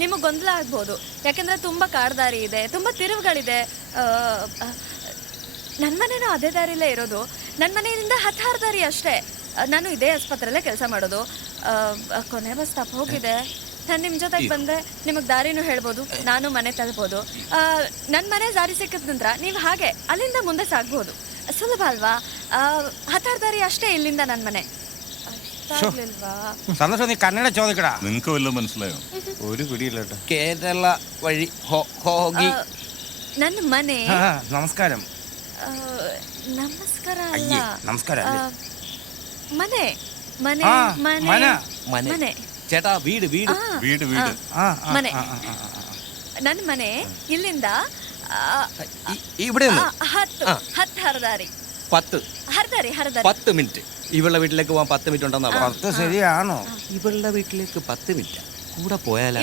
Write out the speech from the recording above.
ನಿಮಗೆ ಗೊಂದಲ ಆಗ್ಬೋದು, ಯಾಕೆಂದರೆ ತುಂಬ ಕಾಡ್ದಾರಿ ಇದೆ, ತುಂಬ ತಿರುವುಗಳಿದೆ. ನನ್ನ ಮನೇನೂ ಅದೇ ದಾರಿಲೇ ಇರೋದು. ನನ್ನ ಮನೆಯಿಂದ 16 ದಾರಿ ಅಷ್ಟೇ. ನಾನು ಇದೇ ಆಸ್ಪತ್ರೆಯಲ್ಲೇ ಕೆಲಸ ಮಾಡೋದು. ಕೊನೆ ಬಸ್ ತಪ್ಪು ಹೋಗಿದೆ. ನಾನು ನಿಮ್ಮ ಜೊತೆಗೆ ಬಂದರೆ ನಿಮಗೆ ದಾರಿನೂ ಹೇಳ್ಬೋದು, ನಾನು ಮನೆ ತಲುಪೋದು. ನನ್ನ ಮನೆ ದಾರಿ ಸಿಕ್ಕಿದ ನಂತರ ನೀವು ಹಾಗೆ ಅಲ್ಲಿಂದ ಮುಂದೆ ಸಾಗ್ಬೋದು. ಸುಲಭ ಅಲ್ವಾ? 16 ದಾರಿ അഷ്ടേ ഇല്ലിന്ത ನನ್ನ മനെ. സന്തോഷം, നീ കന്നഡ ചോദിക്കടാ. നിങ്ങൾക്ക് വല്ലതും മനസ്സിലായോ? ഒരു പിടിയില്ല കേട്ടോ. കേരള വഴി ഹോഗി. ನನ್ನ ಮನೆ. നമസ്കാരം. ನಮಸ್ಕಾರ ಅಲ್ಲ, നമസ്കാരം. ಮನೆ ಮನೆ ಮನೆ ಮನೆ. ചേട്ടാ വീട് വീട് വീട് വീട് ಮನೆ. ನನ್ನ മನೆ ಇಲ್ಲಿಂದ ഇവിടെ 10 ಹರದಾರಿ. 10 ಹರದಾರಿ 10 മിനിറ്റ്. ഇവളുടെ വീട്ടിലേക്ക് പോകാൻ 10 മിനിറ്റ് ഉണ്ടെന്നാ. ശരിയാണോ? ഇവളുടെ വീട്ടിലേക്ക് 10 മിനിറ്റ് കൂടെ പോയാലോ?